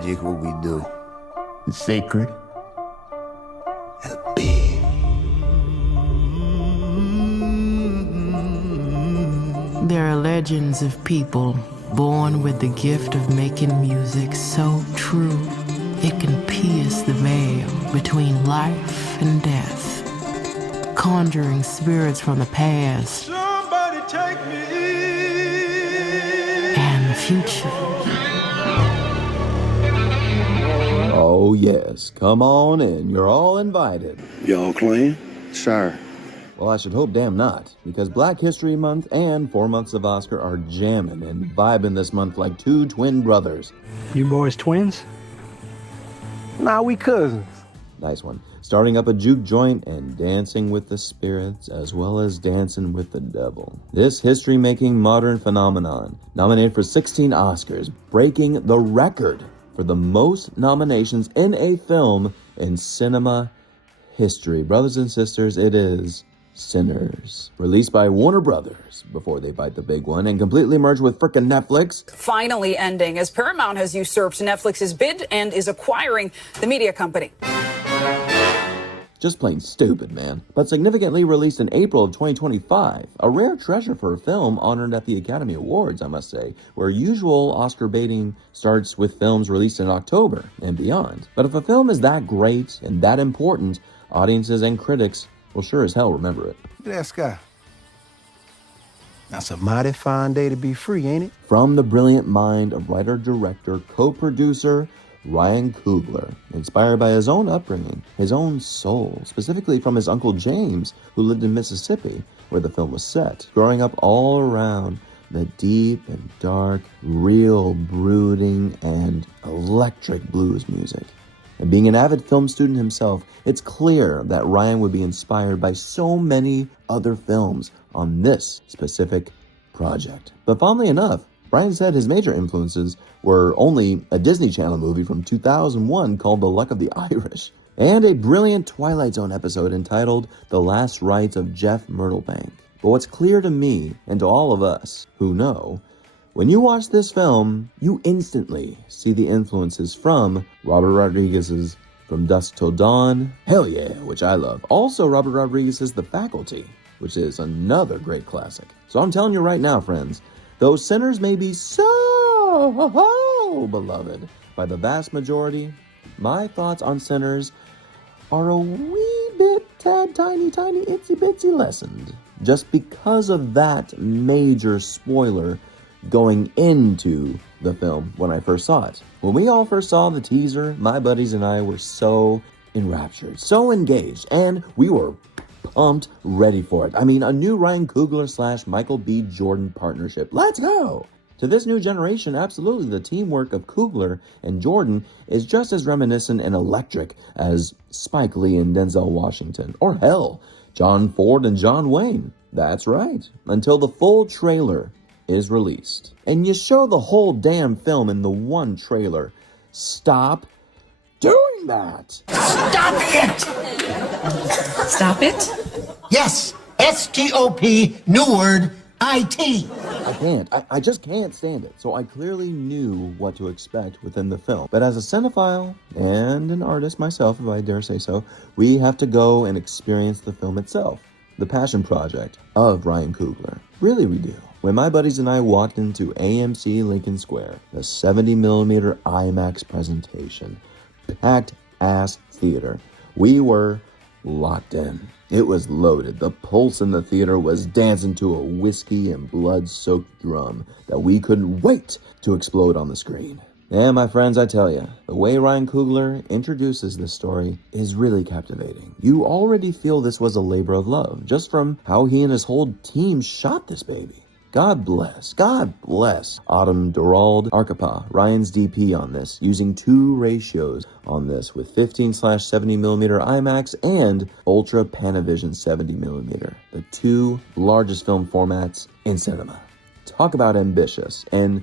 magic, what we do. It's sacred. And big. There are legends of people born with the gift of making music so true it can pierce the veil between life and death, conjuring spirits from the past. Somebody take me. And the future. Oh yes, come on in. You're all invited. Y'all clean? Sure. Well, I should hope damn not, because Black History Month and 4 months of Oscar are jamming and vibing this month like two twin brothers. You boys twins? Nah, we cousins. Nice one. Starting up a juke joint and dancing with the spirits as well as dancing with the devil. This history-making modern phenomenon, nominated for 16 Oscars, breaking the record for the most nominations in a film in cinema history. Brothers and sisters, it is Sinners, released by Warner Brothers before they bite the big one and completely merged with frickin' Netflix. Finally ending as Paramount has usurped Netflix's bid and is acquiring the media company. Just plain stupid, man. But significantly released in April of 2025. A rare treasure for a film honored at the Academy Awards, I must say, where usual Oscar baiting starts with films released in October and beyond. But if a film is that great and that important, audiences and critics will sure as hell remember it. Look at that sky. That's a mighty fine day to be free, ain't it? From the brilliant mind of writer, director, co-producer Ryan Coogler, inspired by his own upbringing, his own soul, specifically from his uncle James, who lived in Mississippi, where the film was set, growing up all around the deep and dark, real brooding and electric blues music. And being an avid film student himself, it's clear that Ryan would be inspired by so many other films on this specific project. But funnily enough, Ryan said his major influences were only a Disney Channel movie from 2001 called The Luck of the Irish, and a brilliant Twilight Zone episode entitled The Last Rites of Jeff Myrtlebank. But what's clear to me, and to all of us who know, when you watch this film, you instantly see the influences from Robert Rodriguez's From Dusk Till Dawn, hell yeah, which I love. Also Robert Rodriguez's The Faculty, which is another great classic. So I'm telling you right now, friends, though Sinners may be so beloved by the vast majority, my thoughts on Sinners are a wee bit tad tiny itsy bitsy lessened. Just because of that major spoiler going into the film when I first saw it. When we all first saw the teaser, my buddies and I were so enraptured, so engaged, and we were pumped, ready for it. I mean, a new Ryan Coogler / Michael B. Jordan partnership. Let's go! To this new generation, absolutely, the teamwork of Coogler and Jordan is just as reminiscent and electric as Spike Lee and Denzel Washington. Or hell, John Ford and John Wayne. That's right. Until the full trailer is released. And you show the whole damn film in the one trailer. Stop doing that! Stop it! Stop it? Yes! S-T-O-P, new word, I-T. I can't. I just can't stand it. So I clearly knew what to expect within the film. But as a cinephile and an artist myself, if I dare say so, we have to go and experience the film itself. The passion project of Ryan Coogler. Really, we do. When my buddies and I walked into AMC Lincoln Square, the 70mm IMAX presentation, packed ass theater, we were locked in. It was loaded. The pulse in the theater was dancing to a whiskey and blood-soaked drum that we couldn't wait to explode on the screen. And my friends, I tell you, the way Ryan Coogler introduces this story is really captivating. You already feel this was a labor of love, just from how he and his whole team shot this baby. God bless Autumn Dorald Arcapa, Ryan's DP on this, using 2 ratios on this with 15/70mm IMAX and Ultra Panavision 70mm, the 2 largest film formats in cinema. Talk about ambitious and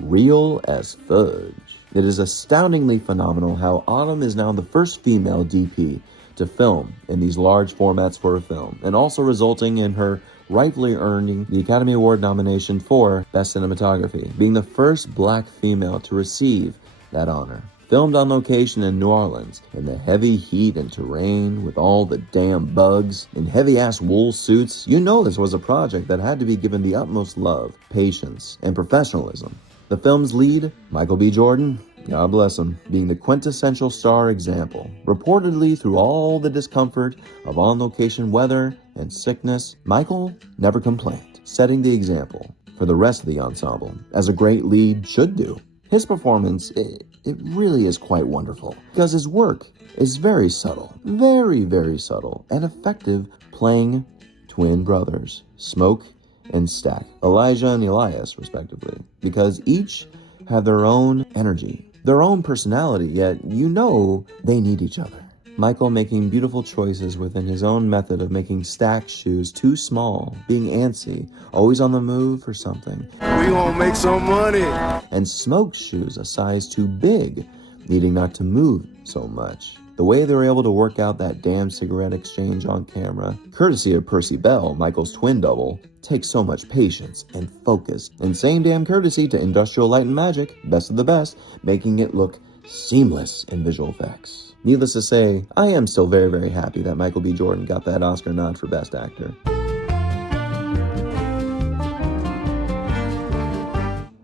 real as fudge. It is astoundingly phenomenal how Autumn is now the first female DP to film in these large formats for a film, and also resulting in her rightfully earning the Academy Award nomination for Best Cinematography, being the first black female to receive that honor. Filmed on location in New Orleans, in the heavy heat and terrain, with all the damn bugs, in heavy-ass wool suits, you know this was a project that had to be given the utmost love, patience, and professionalism. The film's lead, Michael B. Jordan, God bless him, being the quintessential star example. Reportedly, through all the discomfort of on-location weather and sickness, Michael never complained, setting the example for the rest of the ensemble, as a great lead should do. His performance, it really is quite wonderful, because his work is very subtle, very, very subtle, and effective, playing twin brothers, Smoke and Stack, Elijah and Elias, respectively, because each have their own energy, their own personality, yet you know they need each other. Michael making beautiful choices within his own method of making Stack's shoes too small, being antsy, always on the move for something. We gonna make some money. And Smoke's shoes a size too big, needing not to move so much. The way they were able to work out that damn cigarette exchange on camera, courtesy of Percy Bell, Michael's twin double, takes so much patience and focus, and same damn courtesy to Industrial Light and Magic, best of the best, making it look seamless in visual effects. Needless to say, I am still very, very happy that Michael B. Jordan got that Oscar nod for Best Actor.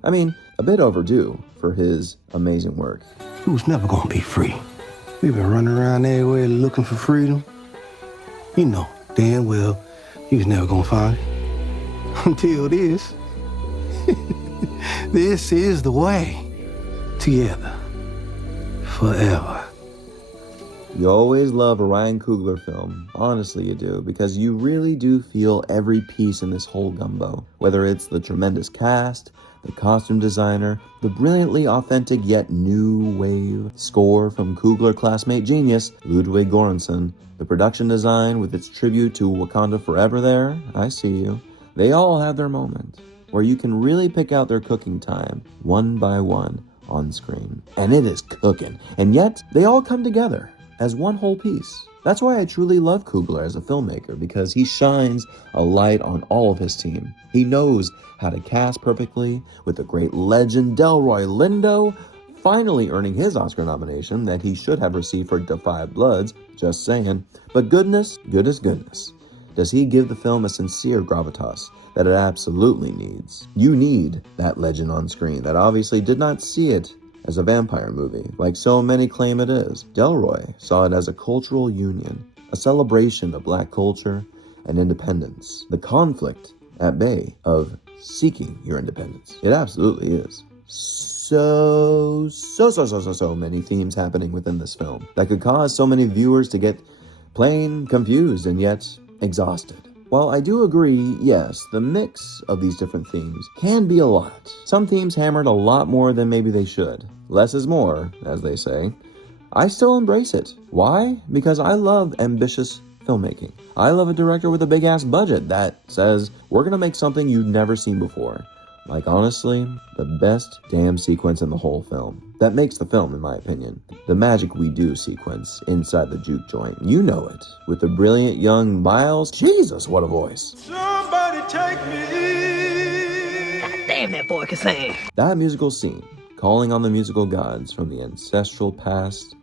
I mean, a bit overdue for his amazing work. We was never gonna be free. We've been running around everywhere looking for freedom. You know damn well you was never gonna find it. Until this. This is the way. Together. Forever. You always love a Ryan Coogler film, honestly you do, because you really do feel every piece in this whole gumbo. Whether it's the tremendous cast, the costume designer, the brilliantly authentic yet new wave score from Coogler classmate genius Ludwig Göransson, the production design with its tribute to Wakanda Forever there, I see you. They all have their moment, where you can really pick out their cooking time, one by one, on screen. And it is cooking, and yet they all come together as one whole piece. That's why I truly love Coogler as a filmmaker, because he shines a light on all of his team. He knows how to cast perfectly, with the great legend Delroy Lindo finally earning his Oscar nomination that he should have received for Da 5 Bloods, just saying. But goodness, goodness, goodness, does he give the film a sincere gravitas that it absolutely needs. You need that legend on screen that obviously did not see it as a vampire movie, like so many claim it is. Delroy saw it as a cultural union, a celebration of black culture and independence, the conflict at bay of seeking your independence. It absolutely is. So many themes happening within this film that could cause so many viewers to get plain confused and yet exhausted. While I do agree, yes, the mix of these different themes can be a lot. Some themes hammered a lot more than maybe they should. Less is more, as they say. I still embrace it. Why? Because I love ambitious filmmaking. I love a director with a big-ass budget that says, we're gonna make something you've never seen before. Like, honestly, the best damn sequence in the whole film. That makes the film, in my opinion. The Magic We Do sequence inside the juke joint. You know it. With the brilliant young Miles. Jesus, what a voice. Somebody take me. God damn, that boy can sing. That musical scene, calling on the musical gods from the ancestral past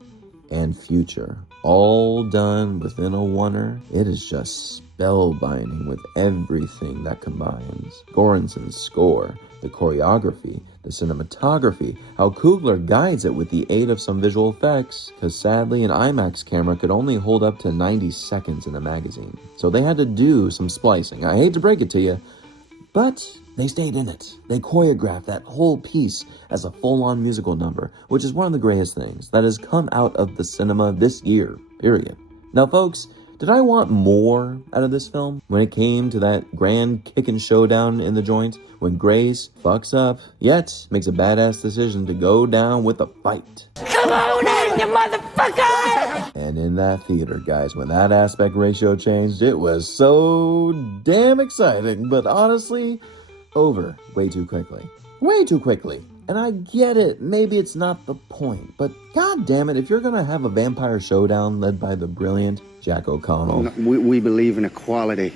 and future, all done within a oneer. It is just spellbinding with everything that combines. Göransson's score, the choreography, the cinematography, how Coogler guides it with the aid of some visual effects, because sadly an IMAX camera could only hold up to 90 seconds in a magazine. So they had to do some splicing. I hate to break it to you, but they stayed in it. They choreographed that whole piece as a full-on musical number, which is one of the greatest things that has come out of the cinema this year, period. Now folks, did I want more out of this film? When it came to that grand kickin' showdown in the joint, when Grace fucks up, yet makes a badass decision to go down with a fight. Come on in, you motherfucker! And in that theater, guys, when that aspect ratio changed, it was so damn exciting, but honestly, over way too quickly. Way too quickly. And I get it, maybe it's not the point, but god damn it, if you're gonna have a vampire showdown led by the brilliant Jack O'Connell. We believe in equality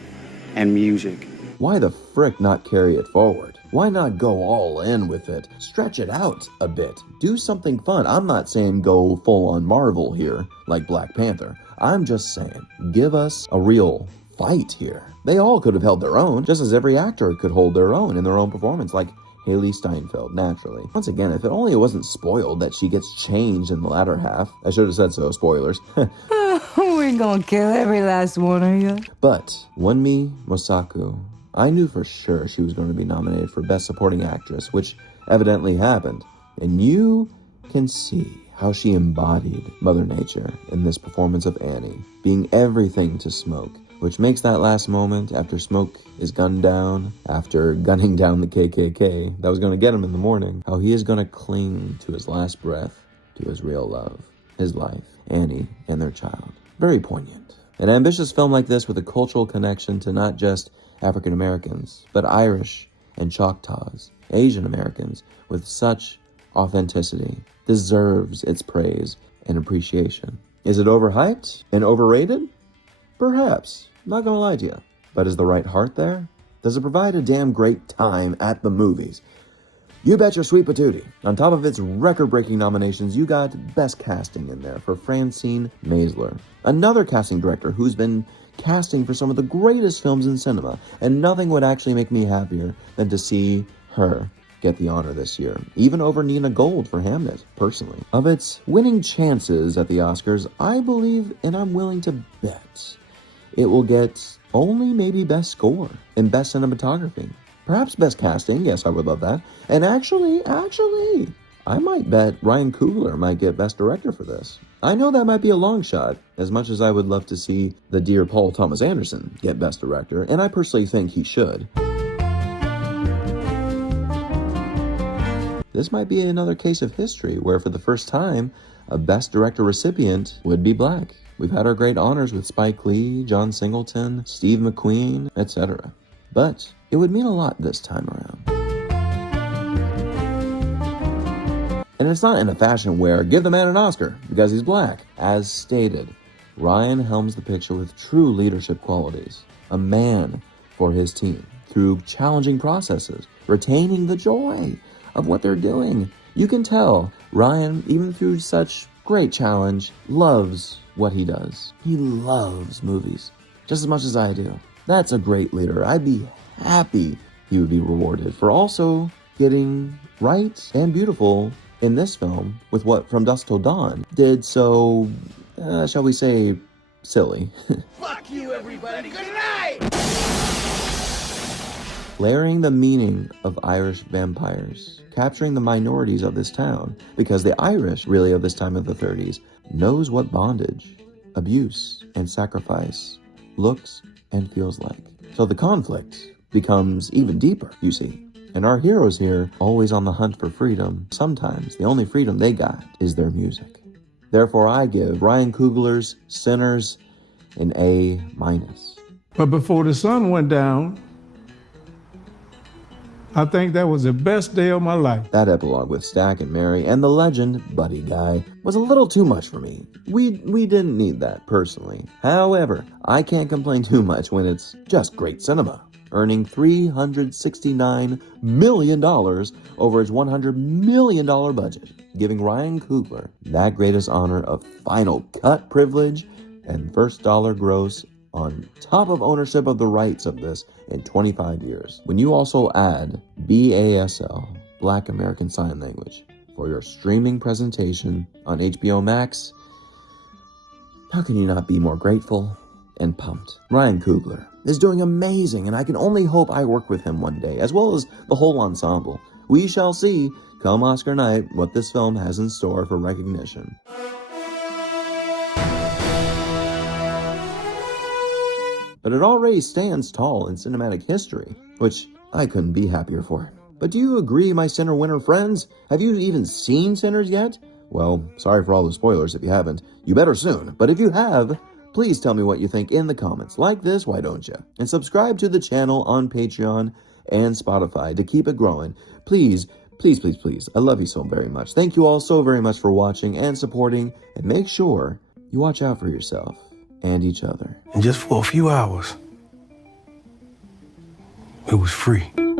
and music. Why the frick not carry it forward? Why not go all in with it? Stretch it out a bit. Do something fun. I'm not saying go full on Marvel here, like Black Panther. I'm just saying, give us a real fight here. They all could have held their own, just as every actor could hold their own in their own performance, like HAILEE STEINFELD, naturally. Once again, if it only wasn't spoiled that she gets changed in the latter half. I should have said so, spoilers. We're gonna kill every last one of you. But WUMNI Mosaku, I knew for sure she was going to be nominated for Best Supporting Actress, which evidently happened. And you can see how she embodied Mother Nature in this performance of Annie, being everything to Smoke, which makes that last moment after Smoke is gunned down, after gunning down the KKK that was going to get him in the morning, how he is going to cling to his last breath to his real love, his life, Annie and their child. Very poignant. An ambitious film like this with a cultural connection to not just African Americans, but Irish and Choctaws, Asian Americans, with such authenticity, deserves its praise and appreciation. Is it overhyped and overrated? Perhaps. Not gonna lie to you. But is the right heart there? Does it provide a damn great time at the movies? You bet your sweet patootie. On top of its record-breaking nominations, you got Best Casting in there for Francine Maisler, another casting director who's been casting for some of the greatest films in cinema, and nothing would actually make me happier than to see her get the honor this year, even over Nina Gold for Hamnet, personally. Of its winning chances at the Oscars, I believe, and I'm willing to bet, it will get only maybe Best Score and Best Cinematography. Perhaps Best Casting, yes, I would love that. And actually, I might bet Ryan Coogler might get Best Director for this. I know that might be a long shot, as much as I would love to see the dear Paul Thomas Anderson get Best Director, and I personally think he should. This might be another case of history where for the first time, a Best Director recipient would be black. We've had our great honors with Spike Lee, John Singleton, Steve McQueen, etc. But it would mean a lot this time around. And it's not in a fashion where give the man an Oscar because he's black. As stated, Ryan helms the picture with true leadership qualities. A man for his team through challenging processes, retaining the joy of what they're doing. You can tell Ryan, even through such great challenge, loves what he does. He loves movies just as much as I do. That's a great leader. I'd be happy he would be rewarded for also getting right and beautiful in this film with what From Dusk Till Dawn did so, shall we say, silly. Fuck you, everybody. Good night! Layering the meaning of Irish vampires, capturing the minorities of this town, because the Irish, really of this time of the 30s, knows what bondage, abuse, and sacrifice looks and feels like. So the conflict becomes even deeper, you see. And our heroes here, always on the hunt for freedom, sometimes the only freedom they got is their music. Therefore, I give Ryan Coogler's Sinners an A-. But before the sun went down, I think that was the best day of my life. That epilogue with Stack and Mary and the legend, Buddy Guy, was a little too much for me. We didn't need that, personally. However, I can't complain too much when it's just great cinema, earning $369 million over its $100 million budget, giving Ryan Coogler that greatest honor of final cut privilege and first dollar gross on top of ownership of the rights of this in 25 years. When you also add BASL, Black American Sign Language, for your streaming presentation on HBO Max, how can you not be more grateful and pumped? Ryan Coogler is doing amazing, and I can only hope I work with him one day, as well as the whole ensemble. We shall see, come Oscar night, what this film has in store for recognition. But it already stands tall in cinematic history, which I couldn't be happier for. But do you agree, my Sinner winner friends? Have you even seen Sinners yet? Well, sorry for all the spoilers if you haven't. You better soon. But if you have, please tell me what you think in the comments. Like this, why don't you? And subscribe to the channel on Patreon and Spotify to keep it growing. Please, please, please, please. I love you so very much. Thank you all so very much for watching and supporting. And make sure you watch out for yourself and each other. And just for a few hours, It was free.